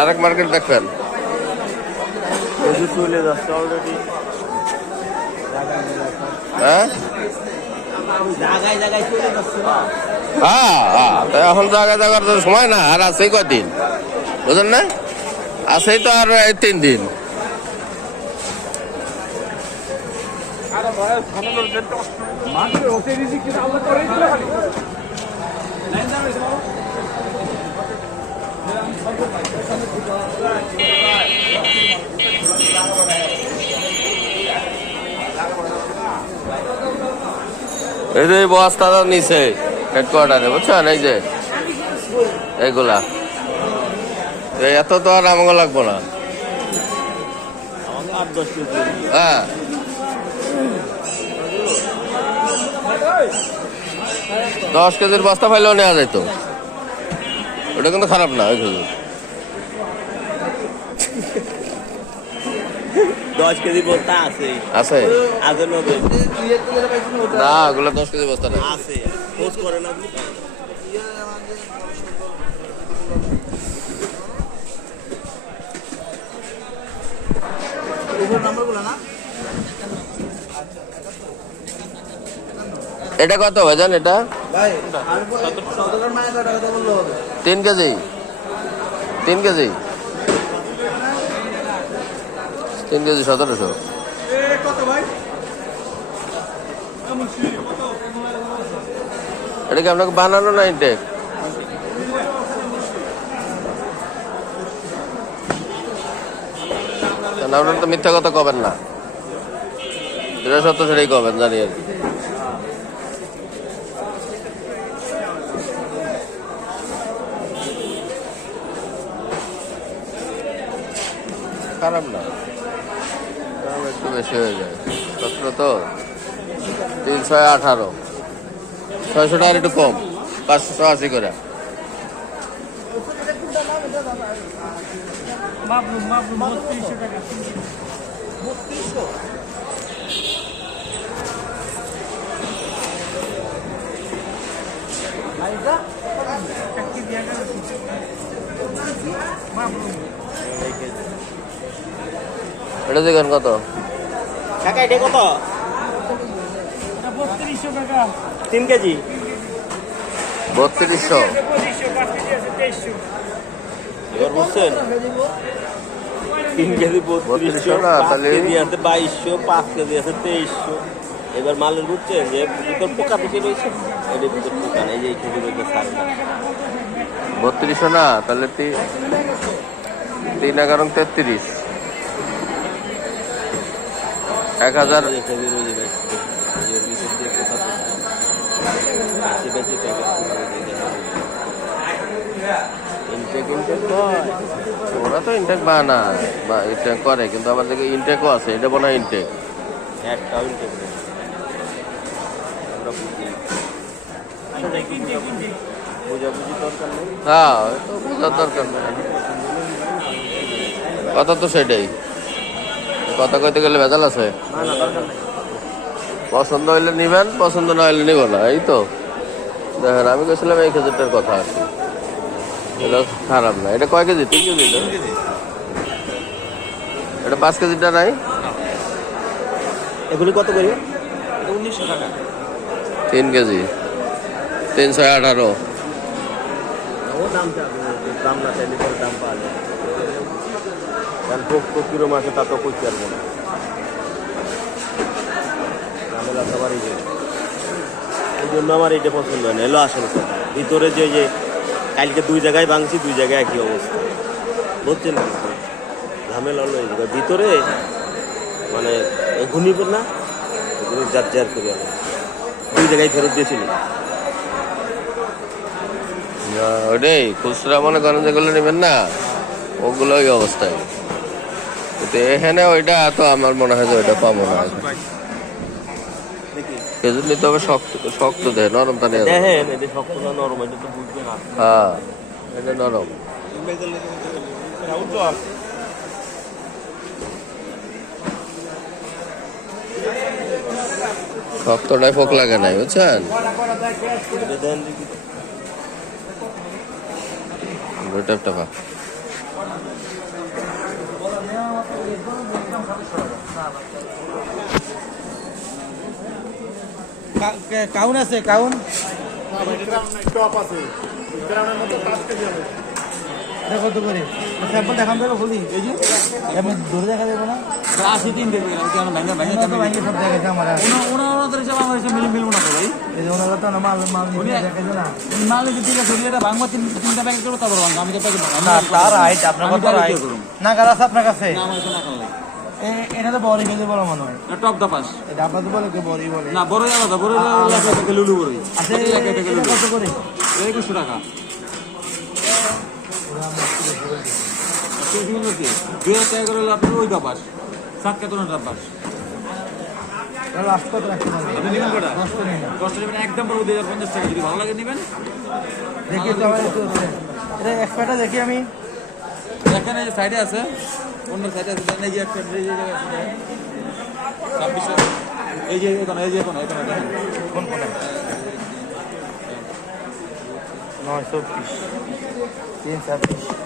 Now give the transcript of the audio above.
আরেক মার্কেট দেখবেন চলে যাচ্ছে অলরেডি। হ্যাঁ এখন জায়গায় যাওয়ার সময় না, আর আছেই কয়দিন বুঝলেন না, আছেই তো আর 3 দিন। এই যে বস্তাটা নিচে হেডকোয়ার্টারে বুঝছেন, এই যে এইগুলা এত তো আর আমাকে লাগবো না। হ্যাঁ 10 কেজির বস্তা পাইলেও নেওয়া যেত, ওটা কিন্তু খারাপ না। ওই খেজুর 10 কেজি বস্তা আছে আছে না, ওগুলো 10 কেজি বস্তা না আছে। খোঁজ করেন আপনি। এটা কত ভাইজান? এটা 3 কেজি 3 কেজি 3 কেজি 1700। এটা কি আপনাকে বানানো না ইনটেক? আপনারা তো মিথ্যা কথা কবেন না, যেটা সত্য সেটাই কবেন জানি আর কি। খারাপ না, দাম একটু বেশি হয়ে যায়। 17 তো 318, 600 টাকার একটু কম, 580 করে। এটা দেখেন কত কাকা, এটা কত? 3 কেজি 3200। এবার বুঝছেন 3 কেজি 3200 না, 5 তাহলে কেজি আছে 2200, 5 কেজি আছে 2300। এবার মালের বুঝছেন যে ভিতর পোকা বেশি রয়েছে, এর ভিতর পোকা নেই, যে এই খেজুর রয়েছে সারে না। 3200 না, তাহলে 3 11 33, 1000। খেজুর রয়েছে ভিতর দিয়ে পোকা বেশি বেশি ওরা তো ইনটেক বানায় বা ইনটেক করে, কিন্তু আমার দিকে ইনটেকও আছে, এটা মনে হয় ইনটেক। একটাও ইনটেক নেই। বুঝাবুঝি দরকার নেই। হ্যাঁ তো বোঝার দরকার নেই, কথা তো সেটাই, কথা কইতে গেলে ভেজাল আছে। পছন্দ হইলে নিবেন, পছন্দ না হইলে নিব না, এই তো। দেখেন আমি কইছিলাম এই খেজুরটার কথা আর কি, এটা খারাপ না। এটা কয় কেজি? 3 কেজি। এটা 5 কেজিটা নাই? এগুলি কত করে? 1900 টাকা 3 কেজি 318। ও দাম না চাইলে দাম পাওয়া যায়, কারণ কিরম আছে তা তো করতে পারবো না। এই জন্য আমার এইটা পছন্দ হয় না। এলো আসল কথা, ভিতরে যে কালকে 2 জায়গায় ভাঙছি, 2 জায়গায় একই অবস্থা, বুঝছেন? ঝামেলা হলো এই জায়গায় ভিতরে, মানে ঘুমিব না, যার করে 2 জায়গায় ফেরত দিয়েছিল। ওটাই খুচরা মনে করেন যেগুলো নেবেন না, ওগুলো ওই অবস্থায়। কিন্তু এখানে ওইটা তো আমার মনে হয় যে ওইটা পাবো না। খেজুর নিতে হবে শক্ত শক্ত, দেয় নরম তা নিয়ে দেখেন, এটা শক্ত না নরম, এটা তো বুঝবে না। হ্যাঁ এটা নরম। শক্তটাই ফোক লাগে নাই, বুঝছেন? দুইটা টাকা কাউন আছে কাউন দেখো তো করে স্যাম্পল দেখান দেবো খুলি এই যে আমি ধরে দেখা দেবো না আসি তিন দেবে কেন ভাঙা ভাঙা তো ভাঙিয়ে সব দেখাচ্ছে আমার ওনাদের হিসাবে আমার হিসাবে মিলবো না তো ভাই এই যে ওনারা তো না মাল মাল নিয়ে দেখাচ্ছে না মাল যদি ঠিক আছে এটা ভাঙবো তিনটা প্যাকেট করবো তারপর ভাঙবো আমি তো প্যাকেট না তার রাইট আপনার কথা রাইট না গাছ আছে আপনার কাছে না আমার তো না করলে এটা তো বড়ই গেলে বড় মনে হয় টপ দা পাস এটা আপনার তো বলে কি বড়ই বলে না বড়ই আলাদা বড়ই লাগে থেকে লুলু বড়ই আচ্ছা এটা কত করে 2100 টাকা দুই টাকা করে হলে আপনার ওই দাপাস 7 কার্টনের দাপাস লাস্ট কত রাখতে পারবে আপনি নেবেন কটা কষ্ট নেই না 10 নেবেন একদম পুরো 2050 টাকা যদি ভালো লাগে নেবেন দেখি তো আমার একটু এটা এক্সপার্টটা দেখি আমি দেখেন এই যে সাইডে আছে অন্য সাইডে আছে দেখেন এই যে একটা এই যে জায়গা আছে দেখেন 26 এই যে এখানে দেখেন কোন কোন 920 326